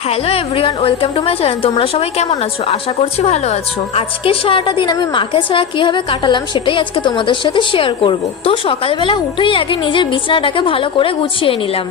Hello everyone welcome to my channel তোমরা সবাই কেমন আছো? আশা করছি ভালো আছো। আজকে সারাটা দিন আমি মাকে ছাড়া কীভাবে কাটালাম সেটাই আজকে তোমাদের সাথে শেয়ার করব। তো সকালবেলা উঠেই আগে নিজের বিছানাটাকে ভালো করে গুছিয়ে নিলাম।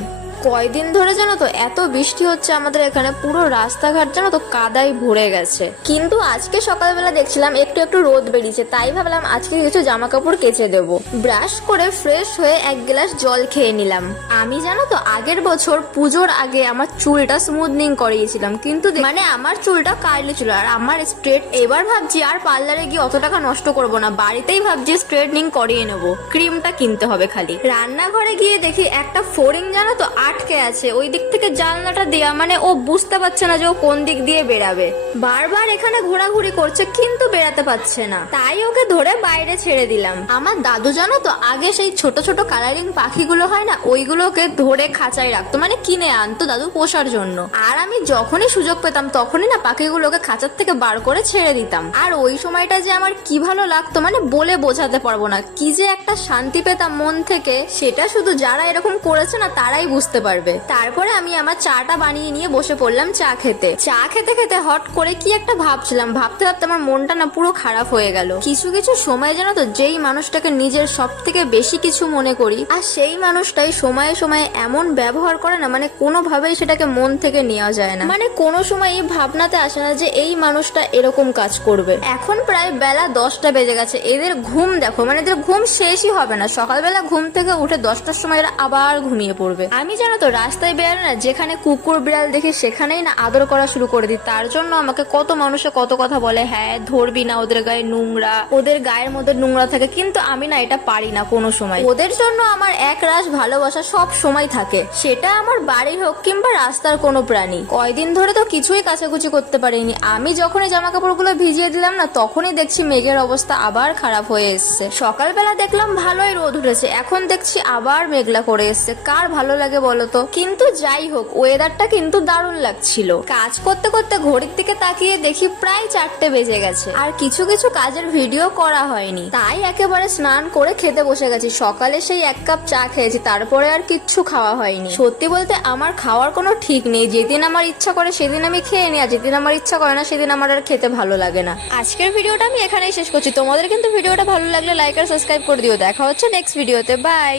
কয়দিন ধরে জানো তো, এত বৃষ্টি হচ্ছে আমাদের এখানে, পুরো রাস্তাঘাট জানো তো কাদায় ভরে গেছে। কিন্তু আজকে সকালবেলা দেখছিলাম একটু একটু রোদ বেরিয়েছে, তাই ভাবলাম আজকে কিছু জামা কাপড় কেচে দেবো। ব্রাশ করে ফ্রেশ হয়ে এক গ্লাস জল খেয়ে নিলাম। আমি জানো তো, আগের বছর পুজোর আগে আমার চুলটা স্মুথনিং করিয়েছিলাম, কিন্তু মানে আমার চুলটা কার্লি ছিল, আর আমার স্ট্রেট এবার ভাবছি আর পার্লারে গিয়ে অত টাকা নষ্ট করব না, বাড়িতেই ভাবছি স্ট্রেটনিং করিয়ে নেব ক্রিমটা কিনতে হবে খালি। রান্নাঘরে গিয়ে দেখি একটা ফোরিং জানো তো আটকে আছে, ওই দিক থেকে জানলাটা দেয়া মানে ও বুঝতে পারছে না যে ও কোন দিক দিয়ে বেরাবে বারবার এখানে ঘোরাঘুরি করছে, কিন্তু বেরাতে পারছে না। তাই ওকে ধরে বাইরে ছেড়ে দিলাম। আমার দাদু জানো তো, আগে সেই ছোট ছোট কালারিং পাখিগুলো হয় না, ওইগুলোকে ধরে খাঁচায় রাখতো মানে কিনে আনতো দাদু পোষার জন্য। আর আমি যখনই সুযোগ পেতাম, তখনই না পাখিগুলোকে খাঁচার থেকে বার করে ছেড়ে দিতাম। আর ওই সময়টা যে আমার কি ভালো লাগতো মানে বলে বোঝাতে পারব না, কি যে একটা শান্তি পেতাম মন থেকে, সেটা শুধু যারা এরকম করেছে না, তারাই বুঝতে পারবে। তারপরে আমি আমার চাটা বানিয়ে নিয়ে বসে পড়লাম চা খেতে। চা খেতে খেতে হট করে কি একটা ভাবছিলাম। ভাবতে ভাবতে আমার মনটা না পুরো খারাপ হয়ে গেল। কিছু কিছু সময় জানো তো যেই মানুষটাকে নিজের সব থেকে বেশি কিছু মনে করি, আর সেই মানুষটাই সময়ে সময়ে এমন ব্যবহার করে না মানে কোনোভাবেই সেটাকে মন থেকে নেওয়া যায় না। মানে কোনো সময় এই ভাবনাতে আসে না যে এই মানুষটা এরকম কাজ করবে। এখন প্রায় বেলা দশটা বেজে গেছে। এদের ঘুম দেখো মানে এদের ঘুম শেষই হবে না। সকালবেলা ঘুম থেকে উঠে দশটার সময় এরা আবার ঘুমিয়ে পড়বে। আমি জানো তো, রাস্তায় বেরোলে না, যেখানে কুকুর বিড়াল দেখি সেখানেই না আদর করা শুরু করে দিই। তার জন্য আমাকে কত মানুষে কত কথা বলে হ্যাঁ ধরবি না ওদের গায়ে নোংরা, ওদের গায়ের মধ্যে নোংরা থাকে। কিন্তু আমি না এটা পারি না কোনো সময়। ওদের জন্য আমার এক রাশ ভালোবাসা সব সময় থাকে। সেটা আমার বাড়ির হোক কিংবা রাস্তার কোনো প্রাণী। কয়দিন ধরে তো কিছুই কাছাকুচি করতে পারিনি। আমি যখনই জামা কাপড়গুলো ভিজিয়ে দিলাম না, তখনই দেখছি মেঘের অবস্থা আবার খারাপ হয়ে এসছে। সকালবেলা দেখলাম ভালোই রোদ উঠেছে, এখন দেখছি আবার মেঘলা করে এসছে। কার ভালো লাগে বলতো। কিন্তু যাই হোক ওয়েদারটা কিন্তু দারুণ লাগছিল। কাজ করতে করতে ঘড়ির দিকে তাকিয়ে দেখি প্রায় চারটে বেজে গেছে। আর কিছু কিছু কাজের ভিডিও করা হয়নি। তাই একেবারে স্নান করে খেতে বসে গেছি। সকালে সেই এক কাপ চা খেয়েছি, তারপরে আর কিচ্ছু খাওয়া হয়নি। সত্যি বলতে আমার খাওয়ার কোনো ঠিক নেই। যেদিন আমার ইচ্ছা করে সেদিন আমি খেয়ে নিই, আর যেদিন আমার ইচ্ছা করে না সেদিন আমার আর খেতে ভালো লাগে না। আজকের ভিডিওটা আমি এখানেই শেষ করছি। তোমাদের কিন্তু ভিডিওটা ভালো লাগলে লাইক আর সাবস্ক্রাইব করে দিও। দেখা হচ্ছে নেক্সট ভিডিওতে বাই